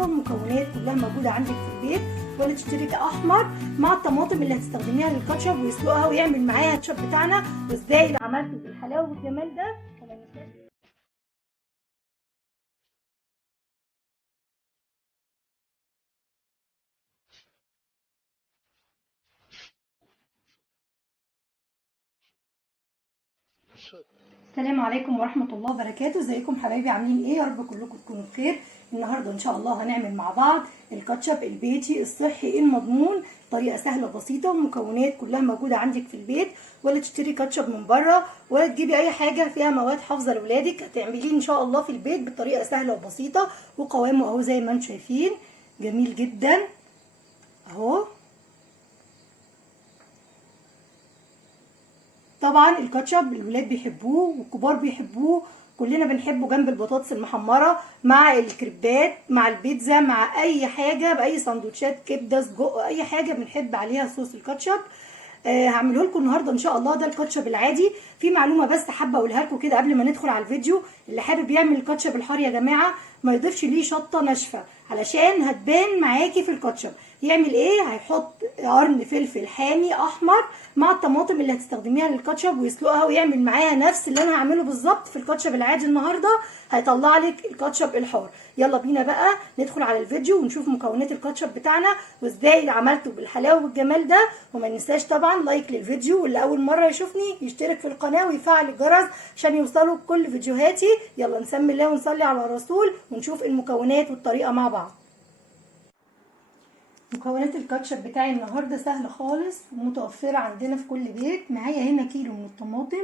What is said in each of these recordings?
بسيطه، المكونات كلها موجوده عندك في البيت، ولا تشتري احمر مع الطماطم اللي هتستخدميها للكاتشب ويسلقها ويعمل معاها الكاتشب بتاعنا. وازاي اللي عملته بالحلاوه والجمال ده. السلام عليكم ورحمة الله وبركاته. ازيكم حبايبي، عاملين ايه؟ يا رب كلكم تكونوا بخير. النهارده ان شاء الله هنعمل مع بعض الكاتشب البيتي الصحي المضمون، طريقة سهلة بسيطة، والمكونات كلها موجودة عندك في البيت، ولا تشتري كاتشب من بره، ولا تجيبي اي حاجة فيها مواد حافظة لاولادك. هتعمليه ان شاء الله في البيت بطريقة سهلة وبسيطة، وقوامه اهو زي ما انتم شايفين جميل جدا اهو. طبعا الكاتشب الولاد بيحبوه والكبار بيحبوه، كلنا بنحبه جنب البطاطس المحمره، مع الكريبات، مع البيتزا، مع اي حاجه، باي سندوتشات، كبده، سجق، اي حاجه بنحب عليها صوص الكاتشب. هعمله لكم النهارده ان شاء الله. ده الكاتشب العادي. في معلومه بس حابه اقولها لكم كده قبل ما ندخل على الفيديو. اللي حابب يعمل الكاتشب الحار يا جماعه ما يضيفش ليه شطه ناشفه علشان هتبان معاكي في الكاتشب. يعمل ايه؟ هيحط قرن فلفل حامي احمر مع الطماطم اللي هتستخدميها للكاتشب ويسلقها ويعمل معاها نفس اللي انا هعمله بالظبط في الكاتشب العادي النهارده. هيطلع لك الكاتشب الحار. يلا بينا بقى ندخل على الفيديو ونشوف مكونات الكاتشب بتاعنا وازاي اللي عملته بالحلاوه والجمال ده. وما ننساش طبعا لايك للفيديو، واللي اول مره يشوفني يشترك في القناه ويفعل الجرس عشان يوصلوا كل فيديوهاتي. يلا نسمي الله ونصلي على الرسول ونشوف المكونات والطريقه مع بعض. مكونات الكاتشب بتاعي النهارده سهله خالص ومتوفره عندنا في كل بيت. معايا هنا كيلو من الطماطم.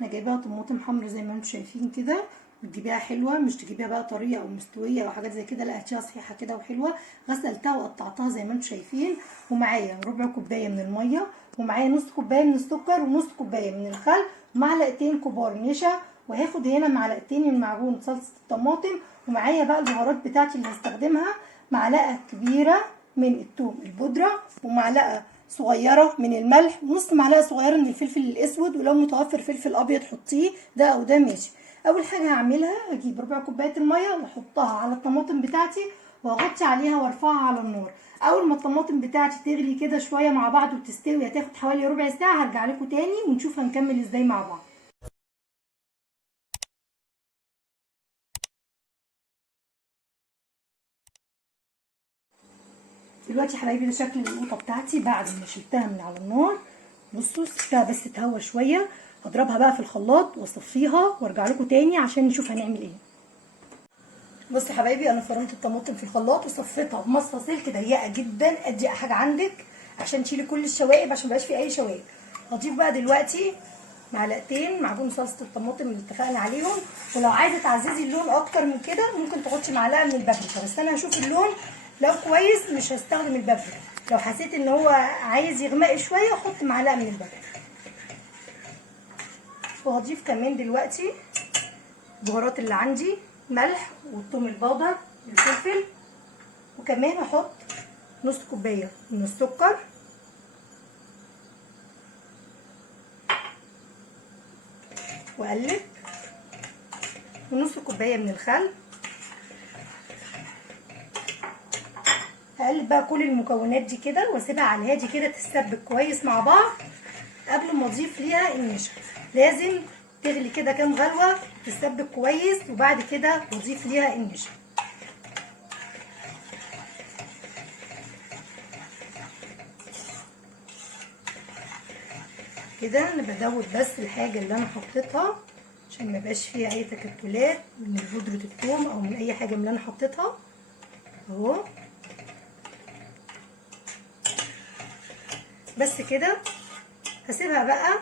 انا جايباها طماطم حمرا زي ما انتم شايفين كده، بتجيبيها حلوه، مش تجيبيها بقى طريه او مستويه او حاجات زي كده، لا هاتيها صحيحه كده وحلوه. غسلتها وقطعتها زي ما انتم شايفين. ومعايا ربع كوبايه من الميه، ومعايا نص كوبايه من السكر، ونص كوبايه من الخل، ومعلقتين كبار نشا. وهاخد هنا معلقتين من معجون صلصه الطماطم. ومعايا بقى البهارات بتاعتي اللي هستخدمها: معلقه كبيره من الثوم البودره، ومعلقه صغيره من الملح، ونص معلقه صغيره من الفلفل الاسود، ولو متوفر فلفل ابيض حطيه، ده او ده ماشي. اول حاجه هعملها هجيب ربع كوبايه الميه واحطها على الطماطم بتاعتي واغطي عليها وارفعها على النار. اول ما الطماطم بتاعتي تغلي كده شويه مع بعض وتستوي، هتاخد حوالي ربع ساعه، هرجع لكم تاني ونشوف هنكمل ازاي مع بعض. دلوقتي يا حبايبي ده شكل القوطه بتاعتي بعد ما شلتها من على النار. بصوا سبتها بس تهوى شويه. هضربها بقى في الخلاط واصفيها وارجع لكم تاني عشان نشوف هنعمل ايه. بصوا يا حبايبي انا فرمت الطماطم في الخلاط وصفيتها بمصفى سلك ضيقه جدا، اضيق حاجه عندك عشان تشيلي كل الشوائب، عشان مبقاش فيه اي شوائب. هضيف بقى دلوقتي معلقتين معجون صلصه الطماطم اللي اتفقنا عليهم. ولو عايزه تعززي اللون اكتر من كده ممكن تحطي معلقه من البابريكا، بس انا هشوف اللون لو كويس مش هستخدم البابريكا. لو حسيت ان هو عايز يغمق شويه احط معلقه من البابريكا. وهضيف كمان دلوقتي البهارات اللي عندي: ملح والثوم البودر والفلفل، وكمان هحط نص كوبايه من السكر، واقلب، ونص كوبايه من الخل. هقلب بقى كل المكونات دي كده واسيبها على الهادي كده تتسبك كويس مع بعض قبل ما اضيف ليها النشا. لازم تغلي كده كام غلوه تتسبك كويس وبعد كده نضيف ليها النشا. كده انا بدوب بس الحاجه اللي انا حطيتها عشان ما يبقاش فيها اي تكتلات من بودره الثوم او من اي حاجه من اللي انا حطيتها اهو. بس كده هسيبها بقى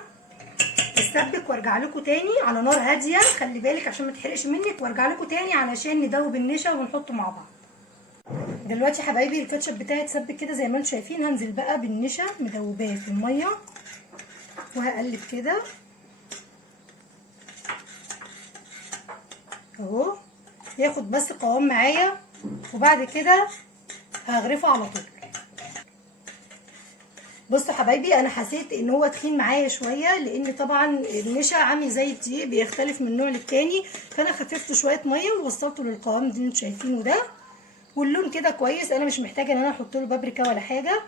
تتسبك وارجع لكم تاني على نار هاديه، خلي بالك عشان ما تحرقش منك، وارجع لكم تاني علشان ندوب النشا ونحطه مع بعض. دلوقتي يا حبايبي الكاتشب بتاعي اتسبك كده زي ما انتم شايفين. هنزل بقى بالنشا مدوباه في الميه وهقلب كده اهو، ياخد بس قوام معايا وبعد كده هغرفه على طول. بصوا حبايبي انا حسيت ان هو تخين معايا شويه، لان طبعا النشا عامل زي الدقيق بيختلف من نوع للتاني، فانا خففته شويه ميه ووصلته للقوام اللي انتوا شايفينه ده. واللون كده كويس، انا مش محتاجه ان انا احط له بابريكا ولا حاجه.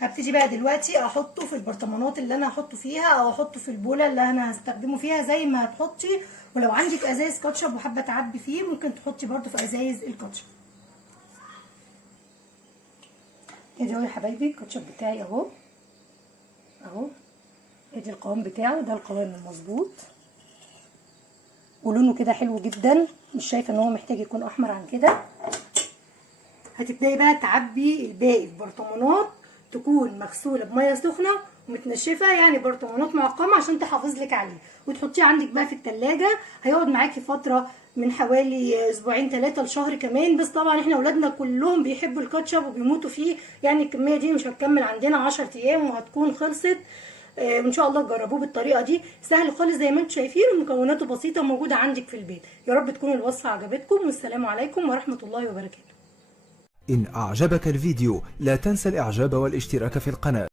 هبتدي بقى دلوقتي احطه في البرطمانات اللي انا هحطه فيها، او احطه في البوله اللي انا هستخدمه فيها زي ما هتحطي. ولو عندك ازايز كاتشب وحابه تعبي فيه ممكن تحطي برده في ازايز الكاتشب. ادي اهو يا حبايبي الكاتشب بتاعي اهو اهو. ادي القوام بتاعه، ده القوام المظبوط ولونه كده حلو جدا، مش شايفه ان هو محتاج يكون احمر عن كده. هتبداي بقى تعبي الباقي في برطمانات تكون مغسوله بميه سخنه ومتنشفه، يعني برطمانات معقمه عشان تحافظ لك عليه، وتحطيه عندك بقى في التلاجة. هيقعد معاكي فتره من حوالي اسبوعين 3 لشهر كمان. بس طبعا احنا اولادنا كلهم بيحبوا الكاتشب وبيموتوا فيه، يعني الكميه دي مش هتكمل عندنا 10 ايام وهتكون خلصت. وان شاء الله تجربوه بالطريقه دي، سهل خالص زي ما انتم شايفين، ومكوناته بسيطه موجوده عندك في البيت. يا رب تكون الوصفه عجبتكم، والسلام عليكم ورحمه الله وبركاته. إن أعجبك الفيديو لا تنسى الإعجاب والاشتراك في القناة.